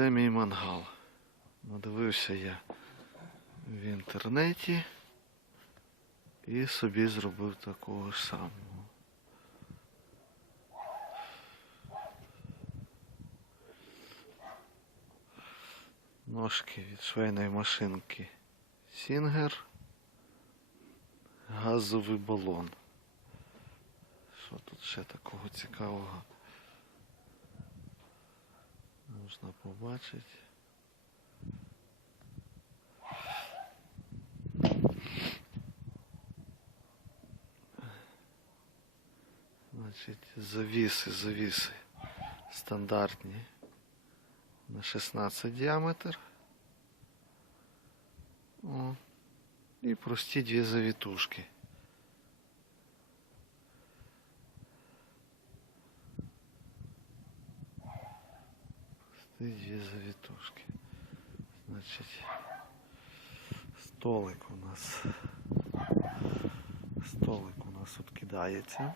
Оце мій мангал. Надивився я в інтернеті і собі зробив такого самого. Ножки від швейної машинки Сінгер. Газовий балон. Що тут ще такого цікавого? Можна побачити. Значить, завіси, завіси стандартні на 16 діаметр. О. І прості дві завітушки. Прості дві завітушки. Значить, столик у нас. Столик у нас відкидається.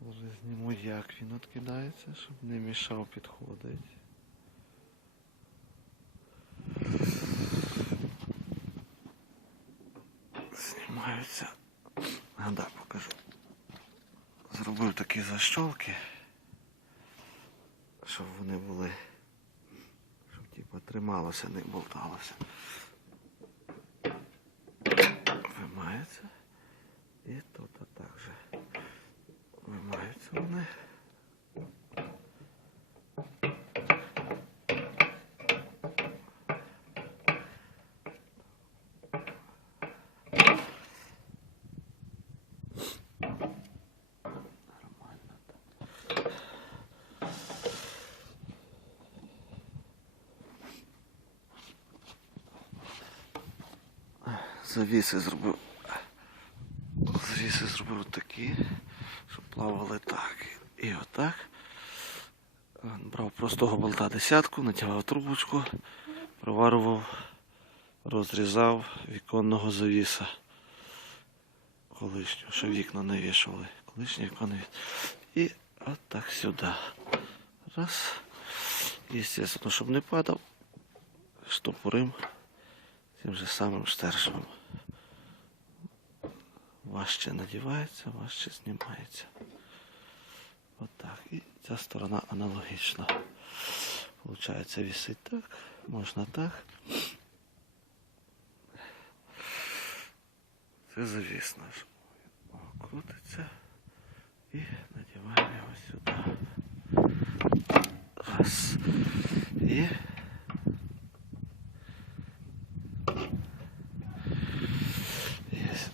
Зараз зніму, як він відкидається, щоб не мішав підходити. Знімаються. А да, покажу. Зробив такі защолки, щоб вони були, щоб типа трималося, не болталося. Вимається. І тут також вимаються вони. Нормально так. Завіси зробив. Завіси зробив такі, щоб плавали так і отак. Брав простого болта десятку, натягав трубочку, проварував, розрізав віконного завіса. Колишнього, що вікна не вішали. Колишнє вікно не. І отак сюди. Раз. Естественно, щоб не падав, штопорим тим же самим штержем. Важче надівається, важче знімається. Отак. І ця сторона аналогічна. Получається, вісить так, можна так. Це завіс наш. О, Крутиться. І надіваємо сюди. Раз. І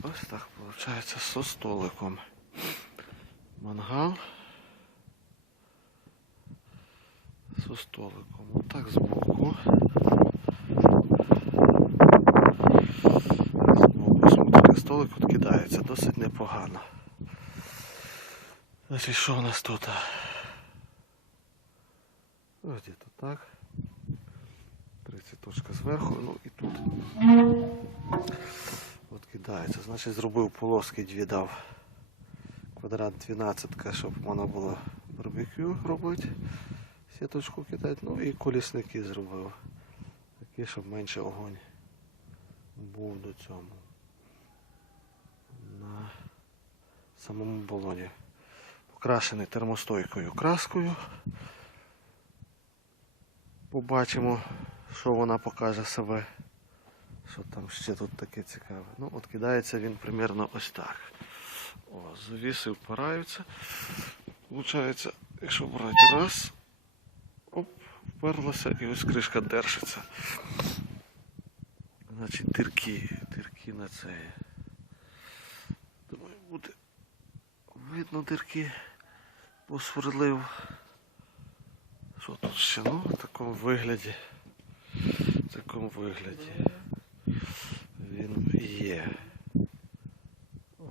Ось так виходить со столиком. Мангал. Со столиком. Отак збоку. Збоку смотрите, столик відкидається досить непогано. Значить, що у нас тут? Ось где-то так. 30 точка зверху, ну і тут відкидається. Значить зробив полоски дві дав. Квадрат 12, щоб можна було барбекю робити. Сіточку кидати. Ну і колісники зробив. Такі, щоб менше огонь був до цьому. На самому балоні. Покрашений термостойкою краскою. Побачимо, що вона покаже себе. Що там ще тут таке цікаве? Ну, от кидається він примерно ось так. О, завіси впираються. Получається, якщо брати раз, оп, вперлося і ось кришка держиться. Значить, дирки, дирки на це. Думаю, буде видно дирки посверлив. Що тут ще? Ну, в такому вигляді. В такому вигляді. Він є. О.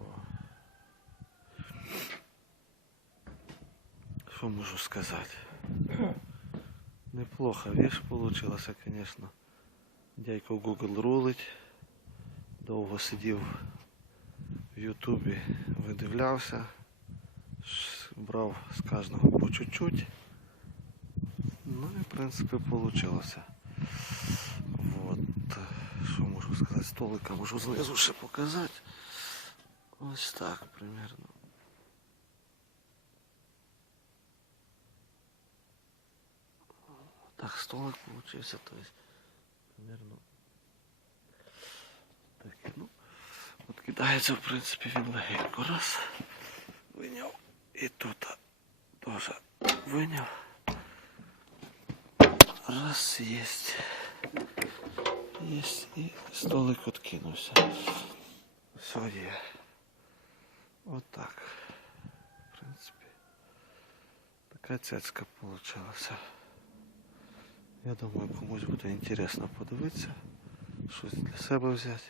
Що можу сказати? Неплохо вещь получилась, конечно. Дядько Google рулить. Довго сидів в Ютубі, видивлявся, брав з кожного по чуть-чуть. Ну і в принципі вийшло. Вот. Що можу сказати? Столика можу знизу ще показати. Ось так примерно. Так, столик получился, то есть примерно так, ну, от кидається, в принципі, він легенько. Раз, виняв. І тут теж виняв. Раз, єсть. Єсть. І столик откинувся. Все є. Отак. В принципі. Така цяцька получилася. Я думаю, комусь буде інтересно подивитися, щось для себе взяти.